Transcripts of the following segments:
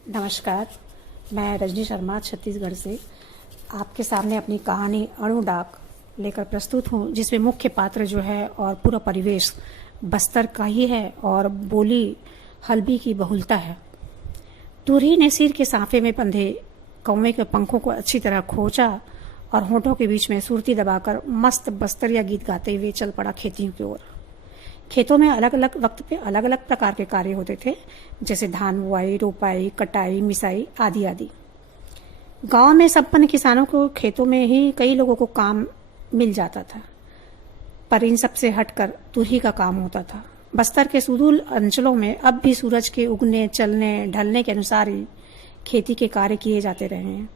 नमस्कार, मैं रजनी शर्मा छत्तीसगढ़ से आपके सामने अपनी कहानी अणु डाक लेकर प्रस्तुत हूँ, जिसमें मुख्य पात्र जो है और पूरा परिवेश बस्तर का ही है और बोली हल्बी की बहुलता है। तुरही ने सिर के साफे में बंधे कौवे के पंखों को अच्छी तरह खोचा और होठों के बीच में सुरती दबाकर मस्त बस्तरिया गीत गाते हुए चल पड़ा खेतियों की ओर। खेतों में अलग अलग वक्त पे अलग अलग प्रकार के कार्य होते थे, जैसे धान बुआई, रोपाई, कटाई, मिसाई आदि आदि। गांव में संपन्न किसानों को खेतों में ही कई लोगों को काम मिल जाता था, पर इन सब से हटकर तुरही का काम होता था। बस्तर के सुदूर अंचलों में अब भी सूरज के उगने, चलने, ढलने के अनुसार ही खेती के कार्य किए जाते रहे हैं।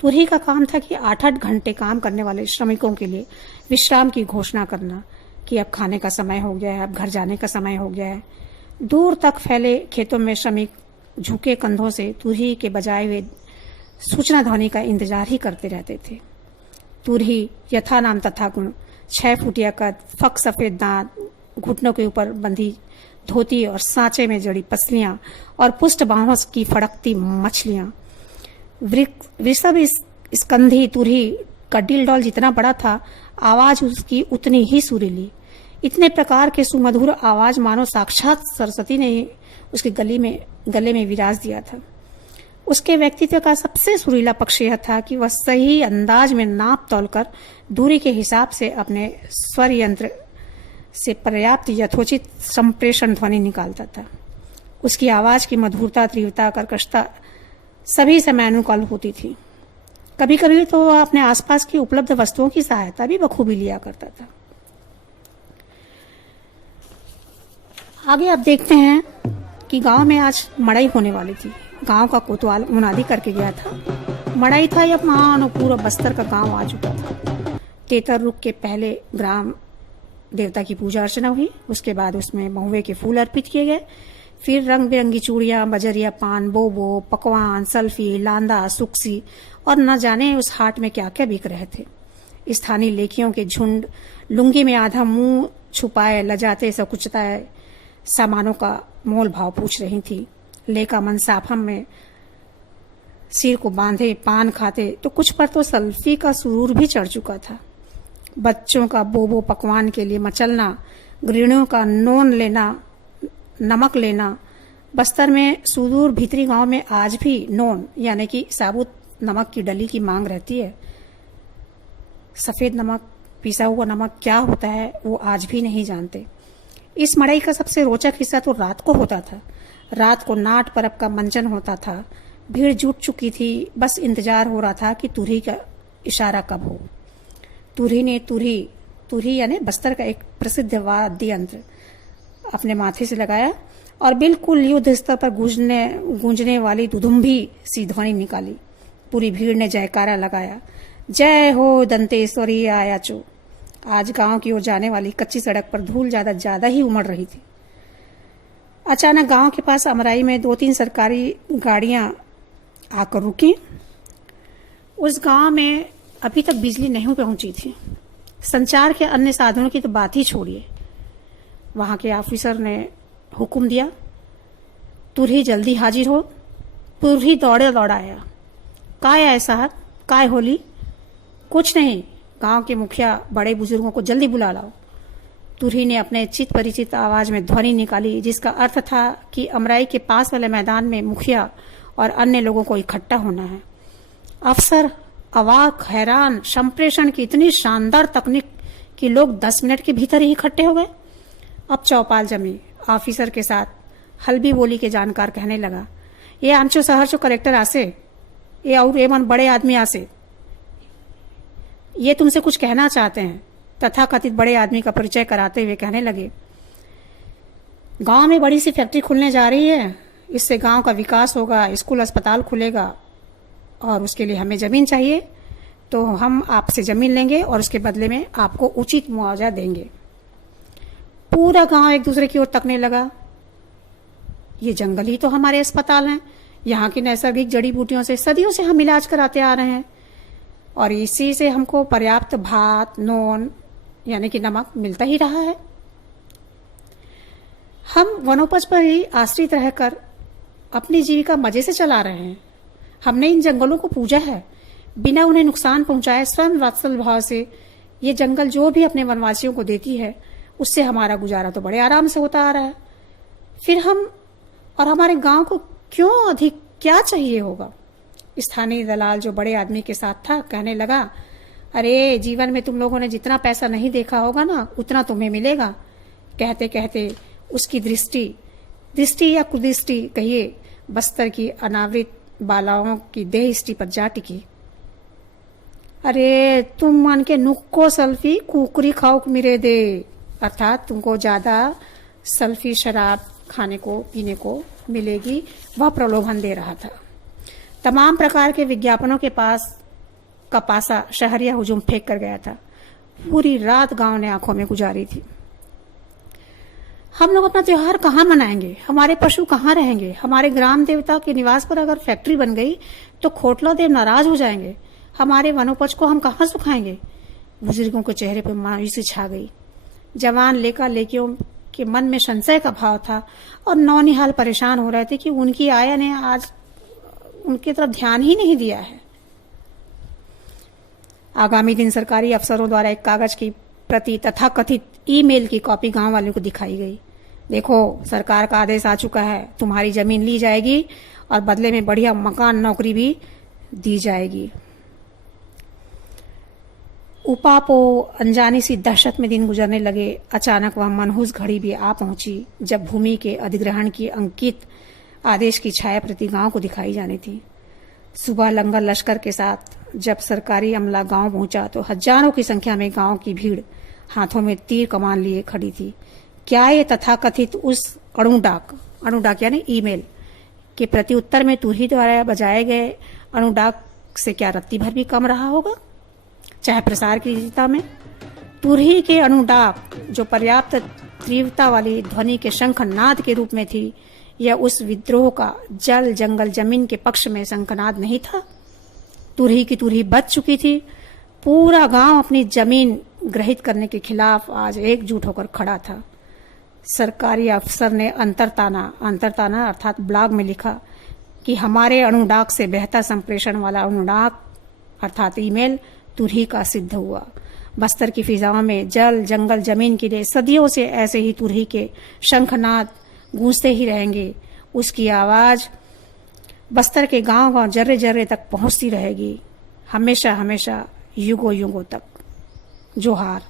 तुरही का काम था कि 8-8 घंटे काम करने वाले श्रमिकों के लिए विश्राम की घोषणा करना कि अब खाने का समय हो गया है, अब घर जाने का समय हो गया है। दूर तक फैले खेतों में श्रमिक झुके कंधों से तुरही के बजाए हुए सूचना ध्वनि का इंतजार ही करते रहते थे। तुरही यथा नाम तथा गुण, 6 फुटिया कद, फक सफेद दांत, घुटनों के ऊपर बंधी धोती और सांचे में जड़ी पसलियां और पुष्ट बाहों की फड़कती मछलियां। वृषभ स्कंधी तुरही का डिलडॉल जितना बड़ा था, आवाज उसकी उतनी ही सुरीली। इतने प्रकार के सुमधुर आवाज मानो साक्षात सरस्वती ने उसके गले में विराज दिया था। उसके व्यक्तित्व का सबसे सुरीला पक्ष यह था कि वह सही अंदाज में नाप तोल कर दूरी के हिसाब से अपने स्वर यंत्र से पर्याप्त यथोचित संप्रेषण ध्वनि निकालता था। उसकी आवाज की मधुरता, तीव्रता, कर्कशता सभी समयानुकूल होती थी। कभी कभी तो वह अपने आसपास की उपलब्ध वस्तुओं की सहायता भी बखूबी लिया करता था। आगे आप देखते हैं कि गांव में आज मड़ई होने वाली थी। गांव का कोतवाल मुनादी करके गया था। मड़ई था या मानो पूरा बस्तर का गांव आ चुका था। तेतर रुख के पहले ग्राम देवता की पूजा अर्चना हुई, उसके बाद उसमें महुए के फूल अर्पित किए गए। फिर रंग बिरंगी चूड़ियां, बजरिया पान, बोबो, पकवान, सल्फी, लांदा, सुक्सी और न जाने उस हाट में क्या क्या बिक रहे थे। स्थानीय लेखियों के झुंड लुंगी में आधा मुंह छुपाए लजाते सकुचताए सामानों का मोल भाव पूछ रही थी। लेका मनसाफम में सिर को बांधे पान खाते तो कुछ पर तो सल्फी का सुरूर भी चढ़ चुका था। बच्चों का बोबो पकवान के लिए मचलना, गृहिणियों का नोन लेना, नमक लेना। बस्तर में सुदूर भीतरी गांव में आज भी नोन यानी कि साबुत नमक की डली की मांग रहती है। सफेद नमक, पिसा हुआ नमक क्या होता है वो आज भी नहीं जानते। इस मड़ई का सबसे रोचक हिस्सा तो रात को होता था। रात को नाट परब का मंचन होता था। भीड़ जुट चुकी थी, बस इंतजार हो रहा था कि तुरही का इशारा कब हो। तुरही ने तुरही यानी बस्तर का एक प्रसिद्ध वाद्य यंत्र अपने माथे से लगाया और बिल्कुल युद्ध स्तर पर गूंजने वाली दुधुम्भी सी ध्वनि निकाली। पूरी भीड़ ने जयकारा लगाया, जय हो दंतेश्वरी आयाचो। आज गांव की ओर जाने वाली कच्ची सड़क पर धूल ज्यादा ही उमड़ रही थी। अचानक गांव के पास अमराई में 2-3 सरकारी गाड़ियां आकर रुकी। उस गांव में अभी तक बिजली नहीं पहुंची थी। संचार के अन्य साधनों की तो बात ही छोड़िए। वहां के ऑफिसर ने हुक्म दिया, तुरही जल्दी हाजिर हो। तुरही दौड़ाया, काय है साहब, काय होली? कुछ नहीं, गांव के मुखिया बड़े बुजुर्गों को जल्दी बुला लाओ। तुरही ने अपने चित परिचित आवाज में ध्वनि निकाली, जिसका अर्थ था कि अमराई के पास वाले मैदान में मुखिया और अन्य लोगों को इकट्ठा होना है। अफसर अवाक, हैरान, संप्रेषण की इतनी शानदार तकनीक कि लोग 10 मिनट के भीतर ही इकट्ठे हो गए। अब चौपाल जमी। ऑफिसर के साथ हल्बी बोली के जानकार कहने लगा, ये आमचो शहर चो कलेक्टर आसे, ये और एवं बड़े आदमी आसे, ये तुमसे कुछ कहना चाहते हैं। तथाकथित बड़े आदमी का परिचय कराते हुए कहने लगे, गांव में बड़ी सी फैक्ट्री खुलने जा रही है। इससे गांव का विकास होगा, स्कूल अस्पताल खुलेगा और उसके लिए हमें जमीन चाहिए, तो हम आपसे जमीन लेंगे और उसके बदले में आपको उचित मुआवजा देंगे। पूरा गांव एक दूसरे की ओर तकने लगा। ये जंगल ही तो हमारे अस्पताल हैं। यहाँ की नैसर्गिक जड़ी बूटियों से सदियों से हम इलाज कराते आ रहे हैं और इसी से हमको पर्याप्त भात, नोन यानी कि नमक मिलता ही रहा है। हम वनोपज पर ही आश्रित रहकर अपनी जीविका मजे से चला रहे हैं। हमने इन जंगलों को पूजा है, बिना उन्हें नुकसान पहुंचाए स्वयं वात्सल भाव से ये जंगल जो भी अपने वनवासियों को देती है, उससे हमारा गुजारा तो बड़े आराम से होता आ रहा है। फिर हम और हमारे गांव को क्यों अधिक क्या चाहिए होगा? स्थानीय दलाल जो बड़े आदमी के साथ था कहने लगा, अरे जीवन में तुम लोगों ने जितना पैसा नहीं देखा होगा ना, उतना तुम्हें मिलेगा। कहते कहते उसकी दृष्टि या कुदृष्टि कहिए, बस्तर की अनावृत बालाओं की देहष्टि पर जा टिकी। अरे तुम मन के नुक्को सल्फी कुकरी खाओ मेरे दे, अर्थात तुमको ज्यादा सल्फी शराब खाने को पीने को मिलेगी, वह प्रलोभन दे रहा था। तमाम प्रकार के विज्ञापनों के पास का पासा शहरिया हुजूम फेंक कर गया था। पूरी रात गांव ने आंखों में गुजारी थी। हम लोग अपना त्योहार कहाँ मनाएंगे? हमारे पशु कहाँ रहेंगे? हमारे ग्राम देवता के निवास पर अगर फैक्ट्री बन गई तो खोटला देव नाराज हो जाएंगे। हमारे वनोपज को हम कहाँ सुखाएंगे? बुजुर्गों के चेहरे पर मायूसी छा गई। जवान लेका लेकियों के मन में संशय का भाव था और नौनिहाल परेशान हो रहे थे कि उनकी आया ने आज उनकी तरफ ध्यान ही नहीं दिया है। आगामी दिन सरकारी अफसरों द्वारा एक कागज की प्रति तथा कथित ईमेल की कॉपी गांव वालों को दिखाई गई। देखो, सरकार का आदेश आ चुका है, तुम्हारी जमीन ली जाएगी और बदले में बढ़िया मकान नौकरी भी दी जाएगी। उपापो अनजानी सी दहशत में दिन गुजरने लगे। अचानक वह मनहूस घड़ी भी आ पहुंची जब भूमि के अधिग्रहण की अंकित आदेश की छाया प्रति गांव को दिखाई जानी थी। सुबह लंगर लश्कर के साथ जब सरकारी अमला गांव पहुंचा तो हजारों की संख्या में गांव की भीड़ हाथों में तीर कमान लिए खड़ी थी। क्या ये तथाकथित उस अणुडाक यानी ईमेल के प्रति उत्तर में तुरही द्वारा बजाए गए अणुडाक से क्या रत्ती भर भी कम रहा होगा? चाहे प्रसार की दिशा में तुरही के अणुडाक जो पर्याप्त तीव्रता वाली ध्वनि के शंखनाद के रूप में थी, यह उस विद्रोह का जल जंगल जमीन के पक्ष में शंखनाद नहीं था। तुरही की तुरही बच चुकी थी। पूरा गांव अपनी जमीन ग्रहित करने के खिलाफ आज एकजुट होकर खड़ा था। सरकारी अफसर ने अंतरताना अर्थात ब्लॉग में लिखा कि हमारे अणुडाक से बेहतर संप्रेषण वाला अणुडाक अर्थात ईमेल तुरही का सिद्ध हुआ। बस्तर की फिजाओं में जल जंगल जमीन के लिए सदियों से ऐसे ही तुरही के शंखनाद गूंजते ही रहेंगे। उसकी आवाज बस्तर के गांव गांव जर्रे जर्रे तक पहुंचती रहेगी, हमेशा हमेशा युगों युगों तक। जोहार।